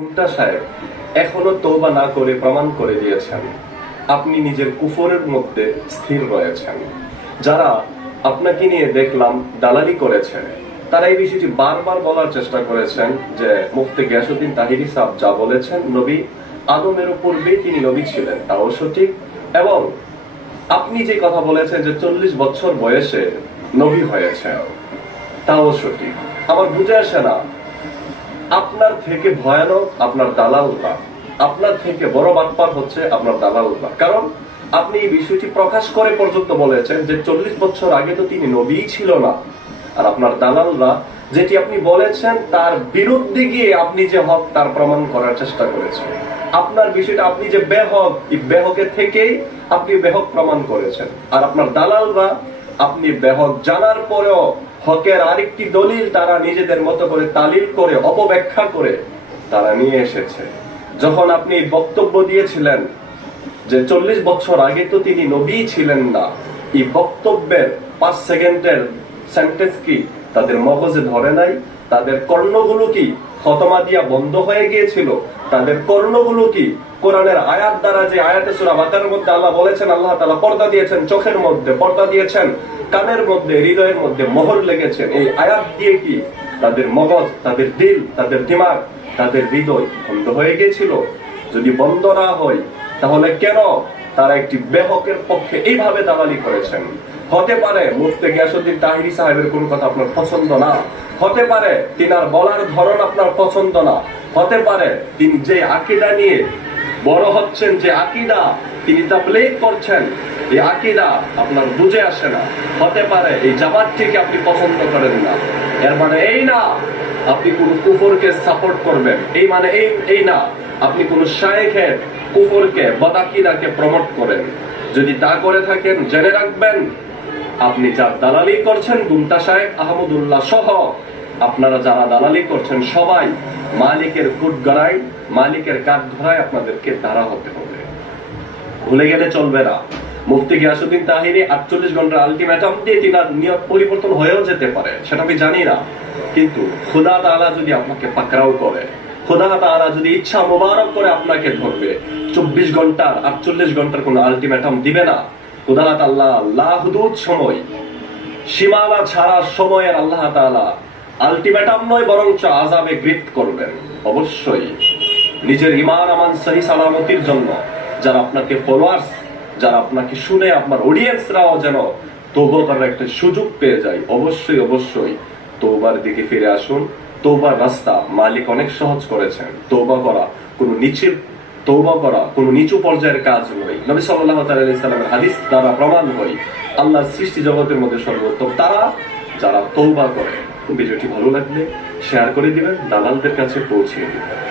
মুন্টা সাহেব, এখনও তৌবা না করে প্রমাণ করে দিয়েছেন। আপনি নিজের কুফরের মধ্যে স্থির রয়েছেন। যারা আপনাকে নিয়ে দেখলাম দালালি করেছে তারা এই বিষয়টি বারবার বলার চেষ্টা করেছেন যে মুফতি গিয়াসুদ্দিন তাহিরি সাহ যা বলেছেন নবী আদমের পূর্বেই তিনি নবী ছিলেন, তাও সঠিক। এবং আপনি যে কথা বলেছেন যে চল্লিশ বছর বয়সে নবী হয়েছে তাও সঠিক। আমার বুঝে আসে না আপনার থেকে ভয়ানক আপনার দালালরা আপনার থেকে বড় বাটপার হচ্ছে আপনার দালালরা কারণ আপনি এই বিষয়টি প্রকাশ করে পর্যন্ত বলেছেন যে চল্লিশ বছর আগে তো তিনি নবীই ছিল না। আর আপনার দালালরা যেটি আপনি বলেছেন, তার বিরুদ্ধে গিয়ে আপনি যে হক তার প্রমাণ করার চেষ্টা করেছেন। আপনার বিষয়টা আপনি যে বেহক, এই বেহকের থেকেই আপনি বেহক প্রমাণ করেছেন। আর আপনার দালালরা আপনি বেহক জানার পরেও হকের আরেকটি দলিল তারা নিজেদের মতো করে তালিল করে, অপব্যাখ্যা করে তারা নিয়ে এসেছে। যখন আপনি বক্তব্য দিয়েছিলেন যে চল্লিশ বছর আগে তো তিনি নবী ছিলেন না, এই বক্তব্যের পাঁচ সেকেন্ডের সেন্টেন্স কি তাদের মগজে ধরে নাই? তাদের কর্ণগুলো কি খতমা দিয়া বন্ধ হয়ে গিয়েছিল? তাদের কর্ণগুলো কি কোরআনের আয়াত দ্বারা যে আয়াতে সুরা বাকারের মধ্যে আল্লাহ বলেছেন, আল্লাহ তাআলা পর্দা দিয়েছেন চোখের মধ্যে, পর্দা দিয়েছেন কানের মধ্যে, হৃদয়ের মধ্যে মোহর লেগেছে। এই আয়াত দিয়ে কি তাদের মগজ, তাদের দিল, তাদের দিমাগ, তাদের হৃদয় বন্ধ হয়ে গিয়েছিল? যদি বন্ধ না হয়, তাহলে কেন তারা একটি বেহকের পক্ষে এইভাবে দালালি করেছেন? হতে পারে মুফতে গিয়াসুদ্দিন তাহিরি সাহেবের কোন কথা আপনার পছন্দ না। হতে পারে তিনার বলার ধরন আপনার পছন্দ না। হতে পারে তিনি যে আকিদা নিয়ে বড় হচ্ছেন, যে আকিদা তিনি তা প্লে করছেন, এই আকিদা আপনার বুঝে আসে না। হতে পারে এই জামাতটিকে আপনি পছন্দ করেন না। এর মানে এই না, আপনি কোন কুফরকে সাপোর্ট করবেন। এই মানে এই এই না, আপনি কোন শায়েখের কুফরকে বদাকিদাকে প্রমোট করেন। যদি তা করে থাকেন, জেনে রাখবেন আপনি যার দালালি করছেন গুমতা সাহেব আহমদুল্লাহ সহ, আপনারা যারা দালালি করছেন সবাই মালিকের কুট গড়াই মালিকের কাঠ ধরায় আপনাদেরকে দাঁড়া হতে হবে। ভুলে গেলে চলবে না। মুফতি গিয়াসুদ্দিন তাহিরি আটচল্লিশ ঘণ্টার আলটিমেটাম দিয়ে তিনার নিয়ত পরিবর্তন হয়েও যেতে পারে, সেটা আমি জানি না। কিন্তু খুদা তাআলা যদি আপনাকে পাকড়াও করে, খোদা তাআলা যদি ইচ্ছা মোবারক করে আপনাকে ধরবে, চব্বিশ ঘণ্টার, আটচল্লিশ ঘণ্টার কোনো আলটিমেটাম দিবে না। খোদা তাআলা লাহুদুদ সময়। সীমানা ছাড়া সময়ের আল্লাহ তাআলা আলটিমেটাম নয়, বরঞ্চ আজাবে গ্রিফট করবেন। অবশ্যই নিজের ইমান আমান, সহি সালামতির জন্য যারা আপনাকে ফলোয়ার্স যারা আপনাকে শুনে আপনার অডিয়েন্সরাও যেন তৌবা করার একটা সুযোগ পেয়ে যায়, অবশ্যই অবশ্যই তৌবার দিকে ফিরে আসুন। তৌবার রাস্তা মালিক অনেক সহজ করেছেন। তৌবা করা কোনো নিচের তৌবা করা কোন নিচু পর্যায়ের কাজ নয়। নবী আলাইহি সাল্লামের হাদিস দ্বারা প্রমাণ হয়, আল্লাহর সৃষ্টি জগতের মধ্যে সর্বোত্তম তারা যারা তৌবা করে। ভিডিওটি ভালো লাগলে শেয়ার করে দিবেন, দালালদের কাছে পৌঁছে দিবেন।